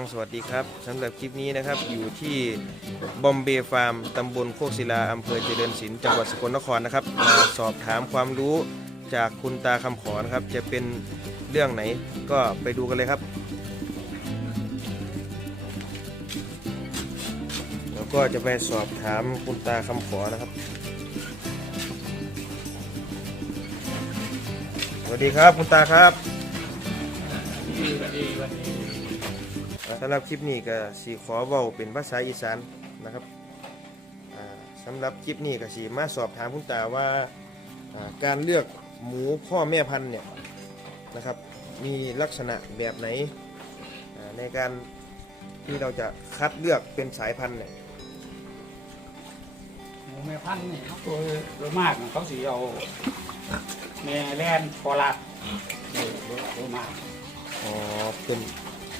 างสวัสดีครับสำหรับคลิปนี้นะครับอยู่ที่บอมเบย์ฟาร์มตำบลโคกศิลาอำเภอเจริญศิลป์จังหวัดสกลนครนะครับมาสอบถามความรู้จากคุณตาคำขอนะครับ จะเป็นเรื่องไหนก็ไปดูกันเลยครับ แล้วก็จะไปสอบถามคุณตาคำขอนะครับ สวัสดีครับคุณตาครับ สำหรับคลิปนี้ก็สีขอเว้าเป็นภาษาอีสานนะครับอ่าสำหรับคลิปนี้ก็สีมาสอบถามคุณตาว่าอ่าการเลือกหมูพ่อแม่พันธุ์เนี่ยนะครับมีลักษณะแบบไหนอ่าในการที่เราจะคัดเลือกเป็นสายพันธุ์เนี่ยหมูแม่พันธุ์นี่เขาตัวโดยมากน่ะเขาสีเอาแม่แลนคอรัดโดยโดยโดยมากอ๋อเป็น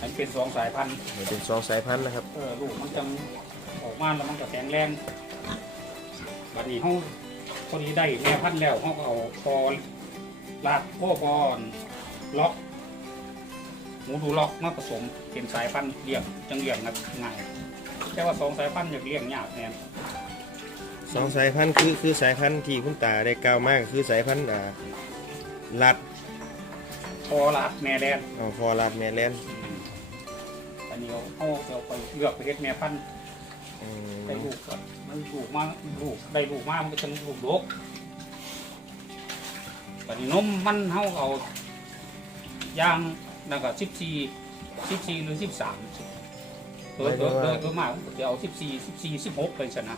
มันเป็นสองสายพันธุ์เป็นสองสายพันธุ์นะครับ เออลูกมันจังออกมาแล้วมันก็แข็งแรงบัดนี้เขาพอดีได้แม่พันธุ์แล้วเขาก็เอาคอรัดพ่อพอนล็อกหมูดูล็อกมาผสมเป็นสายพันธุ์เลี้ยงจังเลี้ยงงับง่ายแต่ว่าสองสายพันธุ์อยากเลี้ยงยากแน่นสองสายพันธุ์คือคือสายพันธุ์ที่คุณตาได้กล่าวมากคือสายพันธุ์อ่าลัดคอรัดแม่แลนอ๋อฟอลัดแมลนอันนี้ เขาเอาเอาไปเลือกไปเฮ็ดแม่พันธุ์อืมได้ลูกก็มันลูกมาลูกได้ลูกมามันก็จะลูกดกอันนี้นมมันเขาเอาย่างนั่นก็สิบสี่สิบสี่หรือสิบสามโดยโดยโดยโดยมากมันก็จะเอาสิบสี่สิบสี่สิบหกไปชนะ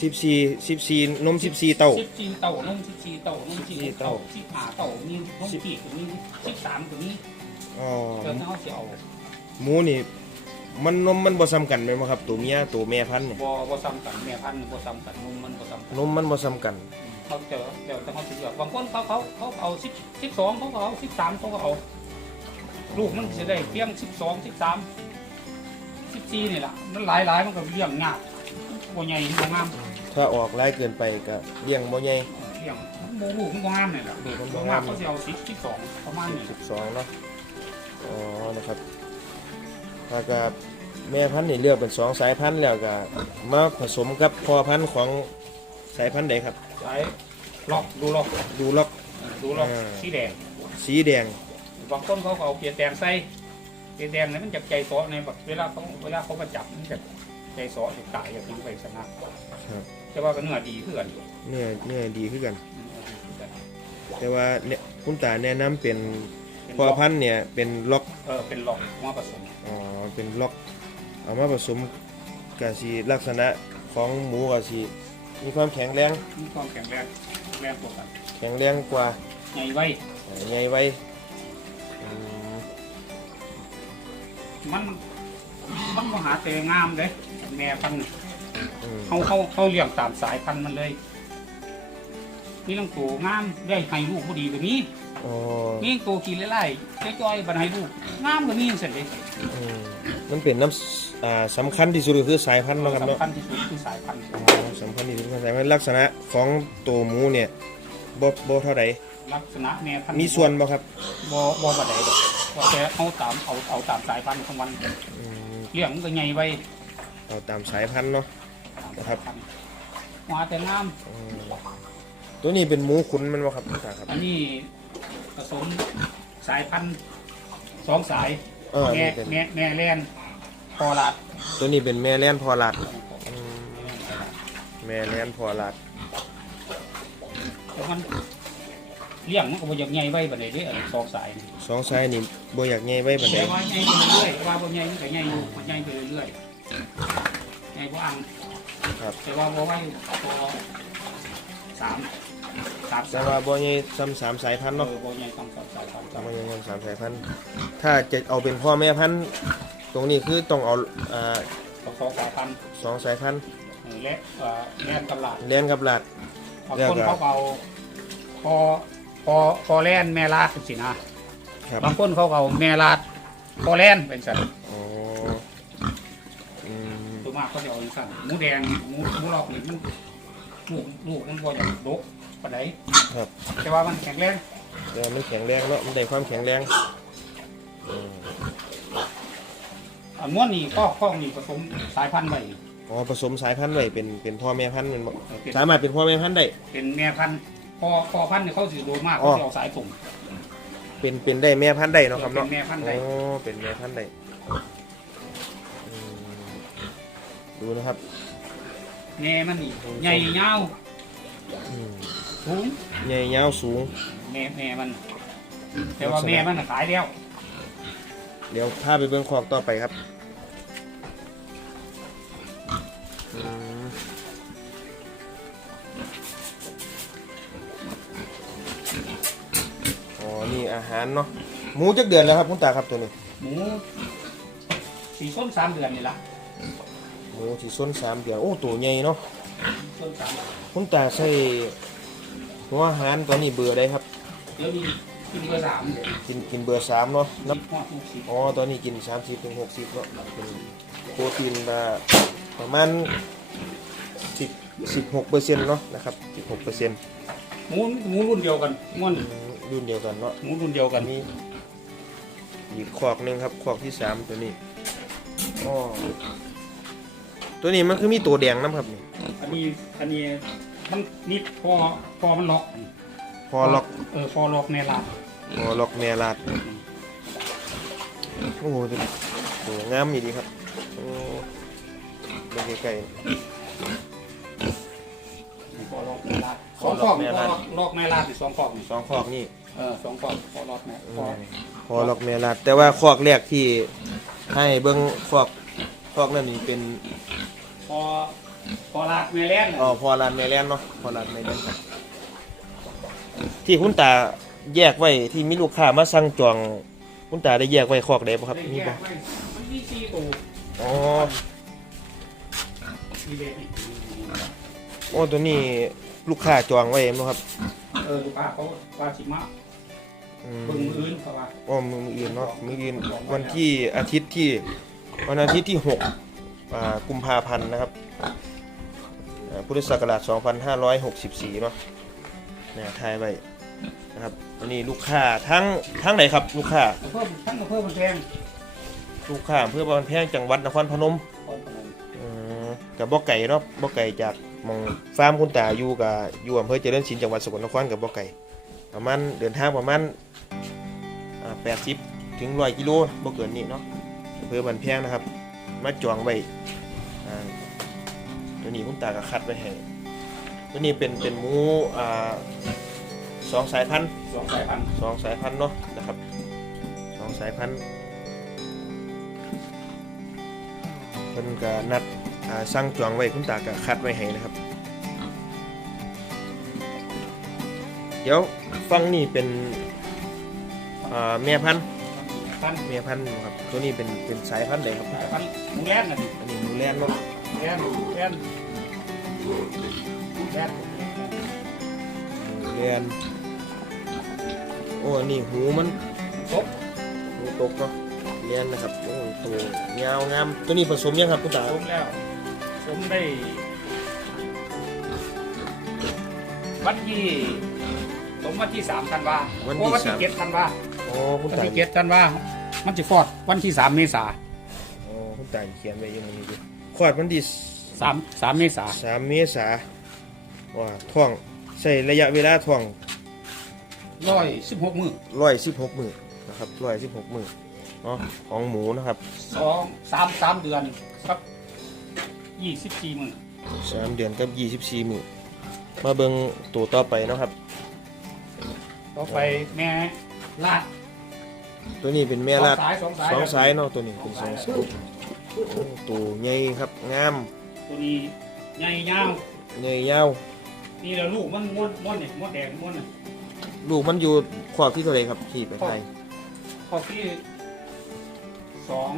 สิบสี่สิบสี่นมสิบสี่เต้าสิบสี่เต่านมสิบสี่เต่านมสิบหกเต่าสิบห้าเต่ามีนมปีกมีสิบสามตัวนี้อ๋อเจ้าเขาจะเอาหมูนี่ มันนมมันบ่ซ้ำกันไหมนบ่ครับตัวเมียตัวแม่พันธุ์เนี่ยบ่บ่ซ้ำกันแม่พันธุ์บ่ซ้ำกันนมมันบ่ซ้ำกันนมมันบ่ซ้ำกันเขาเจอเดี๋ยวแต่เขาสิเลือกบางคนเขาเขาเขาเอาสิบสิบสองเขาก็เอาสิบสามเขาก็เอาลูกมันจะได้เพียงสิบสองสิบสามสิบสี่นี่แหละมันหลายหลายมันก็เลี้ยงง่ายบัวใหญ่บัวงามถ้าออกหลายเกินไปก็เลี้ยงบ่ใหญ่เลี้ยงโมลูกมันบัวงามนี่แหละลูกมันบ่บัวงางามมเขาจะเอาสิบสิบสองประมาณนี้สิบสองเนาะอ๋อนะครับ ถ้ากับแม่พันธุ์นี่เลือกเป็นสองสายพันธุ์แล้วก็มาผสมกับพ่อพันธุ์ของสายพันธุ์ใดครับ สายล็อกดูล็อกดูล็อกดูล็อกอ่า สีแดงสีแดงบางคนเขาก็เอาเกียร์แดงใส่เกียร์แดงนี่มันจะใจซอในแบบเวลาเขาเวลาเขามาจับมันจะใจซอจะตายอย่างนี้ไปชนะครับแต่ว่าก็เนื้อดีเพื่อนเนื้อเนื้อดีขึ้นกันเนื้อดีคือกันแต่ว่าเนี่ยคุณตาแนะนำเป็นเป็น พ่อล็อกพันธุ์เนี่ยเป็นล็อกเออเป็นล็อกมาผสมอ๋อเป็นล็อกเอามาผสมกะสีลักษณะของหมูกะสีมีความแข็งแรงมีความแข็งแรงแรงกว่ากันแข็งแรงกว่าใหญ่ไว้เอ่อใหญ่ไว้อืมมันมันมาหาเตงามเลยแม่พันธุ์อืมเขาเขาเขาเลี้ยงตามสายพันธุ์มันเลยมีลังตัวงามได้ให้ลูกพอดีก็มี อ๋อมีตัวกี่ไล่ๆจ้อยๆบันให้ลูกงามก็มีเสร็จเลยอืมมันเป็นน้ำอ่าสำคัญที่สุดก็คือสายพันธุ์เนาะครับเนาะสำคัญที่สุดคือสายพันธุ์อ๋อสำคัญที่สุดคือสายพันธุ์ลักษณะของตัวหมูเนี่ยบ่บ่เท่าใดลักษณะแม่พันธุ์มีส่วนบ่ครับบ่บ่บันไดดอกว่าแต่เอาตามเอาเอาตามสายพันธุ์ของมันอืมเลี้ยงมันก็ใหญ่ไว้เอาตามสายพันธุ์เนาะ ตามครัสาบยพันธุ์มาแต่งามอืมตัวนี้เป็นหมูขุนแมันบ่ครับคุณตาครับอันนี้ ผสมสายพันธุ์สองสายเออแม่นี่เป็นแม่แม่แลนพอลาดตัวนี้เป็นแม่แล่นพอลัดอืมแม่แล่นพอลัดแต่มันเลี้ยงมันก็บ่อยากใหญ่ไว้บัดนี้เด้อสองสายนี่สองสายนี่บ่อยากใหญ่ไว้ปานใดแต่ว่าใหญ่ไปเรื่อยๆว่าบ่ใหญ่มันก็ใหญ่อยู่มันใหญ่ไปเรื่อยๆใหญ่บ่อังครับแต่ว่าบ่ไว้ตัวสาม สามแต่สายว่าบ่ใหญ่ซ้ำสามสายพันธุ์เนาะเนาะบ่ใหญ่ต้องสามสายสามสายบ่ใหญ่ซ้ำสามสายพันธุ์ถ้าจะเอาเป็นพ่อแม่พันธุ์ตรงนี้คือต้องเอาอ่าต้องสองสายพันธุ์สองสายพันธุ์เออและเอ่อแล่นตลาดแล่นกับลัด บางแล้วคนก็ เขาเอาพอพอพอแล่นแม่ลาดจังซี่นะ ครับ บางคนเขาก็เอาแม่ลาดพอแล่นเป็นสันอ๋ออืม ตัวมากเขาจะเอาอย่างสั่นหมูแดงหมูหมูหลอกนี่มันลูกลูกมันบ่อยากดกปานใดครับ แต่ว่ามันแข็งแรงแต่ว่ามันแข็งแรงเนาะมันได้ความแข็งแรงอืมอันม้วนนี่ก็ข้องนี่ผสมสายพันธุ์ไว้อ๋อผสมสายพันธุ์ไว้เป็นเป็นพ่อแม่พันธุ์แมันบ่เออเป็นสามารถเป็นพ่อแม่พันธุ์ได้ เป็นแม่พันธุ์พอพอพันธุ์เนี่ยเขาสิโดมากอ๋อเขาสิเอาสายส่ง เป็นเป็นได้แม่พันธุ์ได้เนาะครับเป็เนาะนแม่พันธุ์อ๋ได้อเป็นแม่พันธุ์ได้อืมดูนะครับแม่มันนี่ใหญ่ยาวอืม สูงใหญ่ยาวสูง แม่แม่มัน แต่ว่าแม่มันน่ะขายแล้วเดี๋ยวพาไปเบื้องคอกต่อไปครับอืมอ๋อ นี่อาหารเนาะ หมูจักเดือนแล้วครับคุณตาครับตัวนี้ หมูสี่ส้นสามเดือนนี่ละหมูสีส้นสามเดือน โอ้ ตัวใหญ่เนาะส้นสามคุณตาใส่ หัวอาหารตัวนี้เบื่อได้ครับ เดี๋ยวนี้กินเบอร์สามเดี๋ยวกินกินเบื่อสามเนาะนับสิบหอดหกสิบอ๋อตอนนี้กินสามสิบถึงหกสิบเนาะเป็นโปรตีนมาประมาณสิบสิบหกเปอร์เซ็นต์เนาะนะครับสิบหกเปอร์เซ็นต์หมูหมูรุ่นเดียวกันม้วนรุ่นเดียวกันเนาะหมูรุ่นเดียวกันอันนี้อีกขอกหนึ่งครับขอกที่สามตัวนี้อ๋อตัวนี้มันคือมีตัวแดงน้ำครับนี่อันนี้อันนี้ มันนิดพอพอมันล็อกพอล็อกเออพอล็อกในลาดพอล็อกแม่ลาดโอ้โหตัวตัวงามอีดีครับโอ้ดูใกล้พอล็อกในลาดสองข้อพอล็อกล็อกในลาดอีกสองข้อนี่ๆสองขอกนี่เออสองข้อพอล็อกในพอพอล็อกแม่ลาดแต่ว่าขอกแรกที่ให้เบิ้งขอกขอกนั่นนี่เป็นพอพ อลาดในแล่นอ๋อพอลานแม่แลนเนาะพอลานแม่แลนครับที่คุณตาแยกไว้ที่มีลูกค้ามาสั่งจองคุณตาได้แยกไว้คอกได้ปะครับได้มีแยปะกไว้มันมีสี่ตัวอ๋อมีเด็กนี่โอ้ตัวนี้ลูกค้าจองไว้เนาะครับเออลูกค้าเขาว่าสิมาอืมเบิ่งมืออื่นเขาว่าอ๋อมืออื่นเนาะมืออื่นวันที่อาทิตย์ที่ วันอาทิตย์ที่หกอ่ากุมภาพันธ์นะครับอ่า พุทธศักราช 2564 เนาะเนี่ยทายไว้นะครับอันนี้ลูกค้าทั้งทั้งไหนครับ ลูกค้าเพิ่มทั้งเพิ่มมันแพงลูกค้าอำเพื่อบ้านแพงจังหวัดนครพนมอืมกับบ่อไก่เนาะบ่อไก่จากหมองฟาร์มคุณตาอยู่กับอยู่อำเภอเจริญศิลป์จังหวัดสกลนครกับบ่อไก่ประมาณเดินทางประมาณอ่า80ถึง100กิโลบ่เกินนี้เนาะอำเภอบ้านแพงนะครับ มาจองไว้อ่า ตัวนี้คุณตาก็คัดไว้ให้ตัวนี้เป็นเป็นหมูอ่าสองสายพันธุ์สองสายพันธุ์สองสายพันธุ์เนาะนะครับสองสายพันธุ์เพิ่นก็นัดอ่าสั่งจองไว้คุณตาก็คัดไว้ให้นะครับ เดี๋ยวฟังนี่เป็นอ่าแม่พันธุ์พันธุ์แม่พันธุ์ครับตัวนี้เป็นเป็นสายพันธุ์ใดครับสายพันธุ์หมูแล่นน่ะดิอันนี้หมูแลนเนาะ แล่นแล่นแล่นหมูแลนโอ้อันนี้หูมันครบหูตกเนาะแลนนะครับโอ้ตัวยาวงามตัวนี้ผสมยังครับคุณตาผมแล้วผมได้วันที่ผมวันที่สามธันวาโอ้วันที่เจ็ดธันวาโอ้คุณวันตาที่เจ็ดธันวามันจะฟอดวันที่สามเมษาโอ้คุณตาเขียนไว้อยังนี้อยู่ คลอดวันที่สามสามเมษาสามเมษาว่าท้องใช้ระยะเวลาท้องร้อยสิบหกมือร้อยสิบหกมือนะครับร้อยสิบหกมือเนาะของหมูนะครับสองสามสามเดือนครับยี่สิบสี่มือสามเดือนกับยี่สิบสี่มือมาเบิ่งตัวต่อไปเนาะครับ ต่อไปแม่ลาดตัวนี้เป็นแม่ลาดสองสายสองสายสองสายเนาะตัวนี้เป็นสองสายโอ้ ตัวใหญ่ครับงามตัวนี้ใหญ่ยาวใหญ่ยาวนี่แล้วลูกมันม้วนม้วนเนี่ยม้วนแดงม้วนเนี่ยลูกมันอยู่ขอบที่เท่าไหรครับที่ไปไทยข้อที่สอง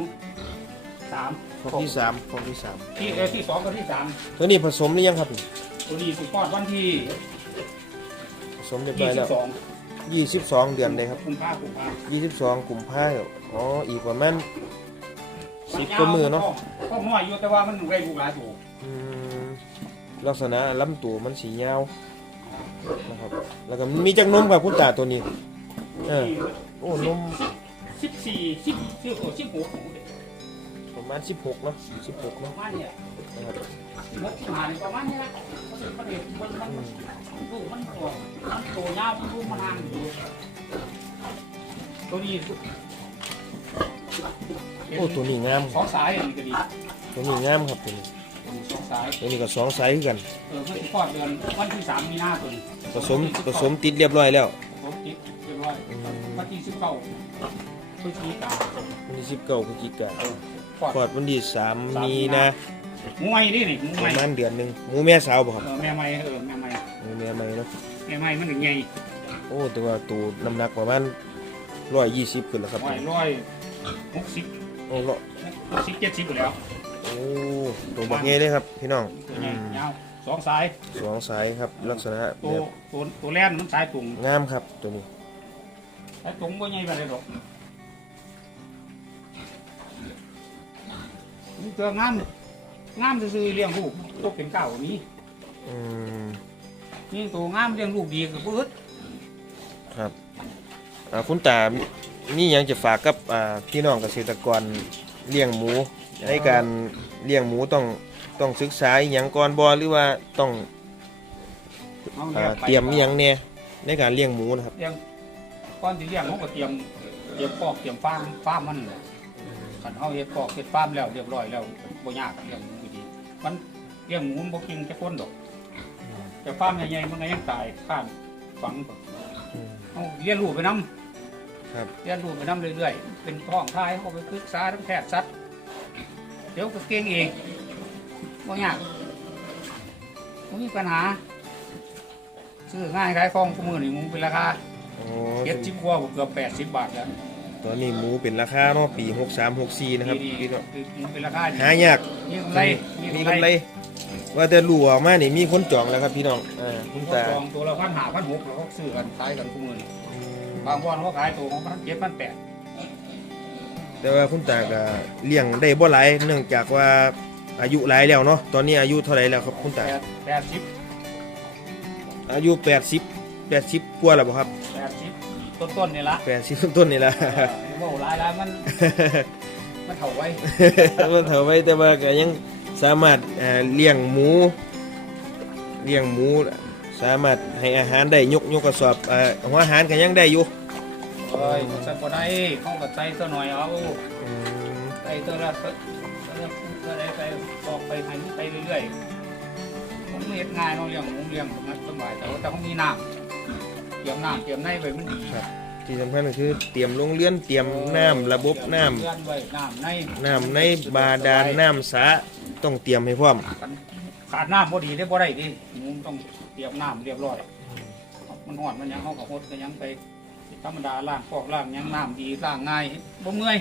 สามขอบที่สามขอบที่สามที่เออที่สองกับที่สามตัวนี้ผสมหรือยังครับนี่ตัวนี้สุดยอดวันที่ผสมเรียบร้ยี่อยสิแล้วบสองยี่สิบสองเดือนเลยครับกุมภาพันธ์กุมภาพันธ์ยี่สิบสองกุมภาพันธ์อ๋ออีกประมาณ สิบกว่ามือเนาะ ก็น้อยอยู่แต่ว่ามันไว้ลูกหลายตัวอืมลักษณะลำตัวมันสียาวนะครับ แล้วก็มีจักนมครับคุณตาตัวนี้ เออ โอ้นมสิบสี่สิบสิบโอ้สิบหกของเด็กโอ้ประมาณ16เนาะ16ปเนาะระมาณเนี่ยนะครับมดหาเนี่ยประมาณนี้ละประเดี๋ยวมันมันลูกมันตัวมันตัวยาวมันลูกมันห่างอยู่ตัวนี้ โอ้ตัวนี้งามสองสายอันนี้ก็ดีตัวนี้งามครับตัวนี้สองสายตัวนี้ก็สองไซส์คือกันเออเมื่อคลอดเดือนวันที่สามมีนาตัวนี้ผสมผสมติดเรียบร้อยแล้วผมติดเรียบร้อยอืมวันที่สิบเก้าพฤศจิกาวันที่19พฤศจิกายนคลอดคลอดวันที่3มีนาหมูไม้นี่นี่หมูปไม้ระมาณเดือนหนึงหมูแม่สาวบ่ครับเออแม่ไม้เออแม่ไม้หมูแม่ใหม่เนาะแม่ไม้มันถึงใหญ่โอ้แต่ว่าตัวน้ำหนักประมาณ120ขึ้นแล้วครับร้อยร้อยหกสิบ โอ้ละหกสิบเจ็ดสิบอยู่แล้วโอ้ตัวบักเงี้ยเลยครับพี่น้องตัวอืใหญ่มยาวสองสายสองสายครับลักษณะตัวแบบตัวตัวแล่นมันสายตุ่งงามครับตัวนี้สายตุ่งบ่ใหญ่ไปเลยหรอกนี่ตัวงามงามซื่อๆเลี้ยงลูกตัวเป็นเก้านี้อืมนี่ตัวงามเลี้ยงลูกดีกับพืชครับอ่าคุณตา มีหยังจะฝากกับอ่าพี่น้องเกษตรกรเลี้ยงหมูในการเลี้ยงหมูต้องต้องศึกษาอหยังก่อนบ่หรือว่าต้องเอาอ่าลี้งไปเตรียมอหยังแน่ในการเลี้ยงหมูนะครับเลี้ยงก่อนที่เลี้ยงเขาก็เตรียมเตรียมคอกเตรียมฟาร์มฟาร์มมันแหละขันเขาเฮ็ดคอกเฮ็ดฟาร์มแล้วเรียบร้อยแล้วบ่ยากเลี้ยงหมูดี มันเลี้ยงหมูมันบ่กินแค่คนดอกแต่ฟาร์มใหญ่ๆมันก็ยังตายข้ามฝังอืมเอาเรียนรู้ไปนํ ครับ เรียนรู้ไปนํเรื่อยๆ เป็นท้องทายเขาไปศึกษาทั้งแพทย์สัตว์เดี๋ยวก็เก่งเองบ่ยากบ่มีปัญหา ซื้อง่ายขายของกูมือนี่มึงเป็นราคาโอ้เจ็ดสิบกว่าเกือบแปดสิบบาทแล้วตอนนี้หมูเป็นราคาเนาะปี 63 64 นะครับนี่พี่น้องคือมันเป็นราคาดีหายาก มีกำไรมีกำไร ว่าแต่ลูกออกมานี่มีคนจองแล้วครับพี่น้องอ่าคุณตัวตาจองตัวละพันหาพันหกแล้วเขาซื้อกันขายกันกูมือนี่บางวันเขาขายตัวของพันเจ็ดพันแปดแต่ว่าคุณตาก็เลี้ยงได้บ่หลายเนื่องจากว่าอายุหลายแล้วเนาะตอนนี้อายุเท่าไหร่แล้วครับคุณแปตาดแปดสิบอายุ80 80กว่าแล้วบ่ครับแปดสิบต้นๆนี่ละ80ต้นๆนี่ล่ะเออโอ้หลายแล้วมันมันเถ่าไว้มันเท่าไว้แต่ว่าก็ยัง สามารถเอ่อเลี้ยงหมูเลี้ยงหมูสามารถให้อาหารได้ยกยกกระสอบเอ่อหัวอาหารก็ยังได้อยู่เอ้ยใส่บ่ได้เขาก็ใส่ตัวหน่อยเอาอืมใส่ตัวละตัวละตัวละไปบอกไปให้มันไปเรื่อยๆผมเฮ็ดง่ายเนาะเลี้ยงผมเลี้ยงมันสบายแต่ว่าแต่เขามีน้ำเตรียมน้ำเตรียมในไว้มันดีที่สำคัญก็คือเตรียมโรงเรือนเตรียมน้ำระบบน้ำเตรียมไว้น้ำในน้ำในบาดาลน้ำสา ต้องเตรียมให้พร้อมกันขาดน้ำพอดีได้บ่ได้ดิหมูมันต้องเตรียมน้ำเรียบร้อย มันหอดมันหยังเขาก็หดก็หยังไปธรรมดาล้างฟอกล้างหยังน้ำดีล้างง่ายบ่เมื่อย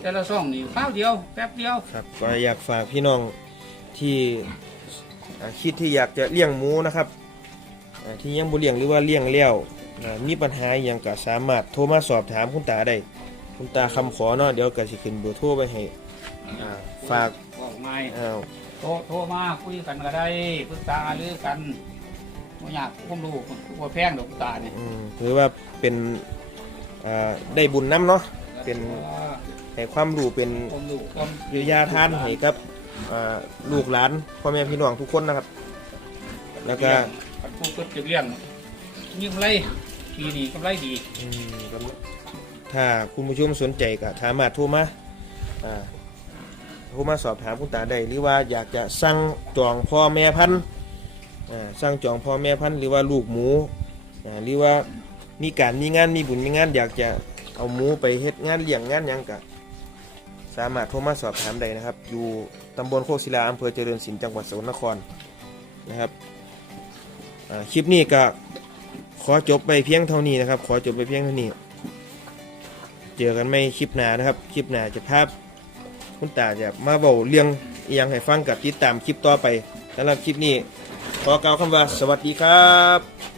แต่ละซ่องนี่ข้าวเดียวแป๊บเดียวครับก็อยากฝากพี่น้องที่อ่าคิดที่อยากจะเลี้ยงหมูนะครับอ่าที่ยังบ่เลี้ยงหรือว่าเลี้ยงแล้วอ่ามีปัญหาอหยังก็สามารถโทรมาสอบถามคุณตาได้คุณตาคำขอเนาะเดี๋ยวก็สิขึ้นเบอร์โทรไปให้อ่าฝาก บอกง่ายอ้าวโทรโทรมาคุยกันก็ได้ปรึกษาหรือกันบ่อยากความรู้บ่แพงดอกตาเนี่ยอืมถือว่าเป็นอ่าได้บุญน้ำเนาะ เป็น ให้ความรู้เป็นความรู้ความวิทยาทานให้กับอ่าลูกหลานพ่อแม่พี่น้องทุกคนนะครับ แล้วก็เลี้ยงกันผู้เกิดจะเลี้ยงยิ่งไรปีนี้กำไรดีอืมก็ถ้าคุณผู้ชมสนใจก็สามารถโทรมาอ่า โทรมาสอบถามคุณตาได้หรือว่าอยากจะสั่งจองพ่อแม่พันธุ์อ่าสั่งจองพ่อแม่พันธุ์หรือว่าลูกหมูอ่าหรือว่ามีการมีงานมีบุญมีงาน อยากจะเอาหมูไปเฮ็ดงานเลี้ยงงานหยังก็สามารถโทรมาสอบถามได้นะครับ อยู่ตำบลโคกศิลาอำเภอเจริญศิลป์จังหวัดสกลนครนะครับอ่าคลิปนี้ก็ขอจบไปเพียงเท่านี้นะครับ ขอจบไปเพียงเท่านี้ เจอกันไม่คลิปหน้านะครับ คลิปหน้าจะภาพ คุณตาจะมาเบาเรื่องอหยังให้ฟังกับติดตามคลิปต่อไปสำหรับคลิปนี้ขอกล่าวคำว่าสวัสดีครับ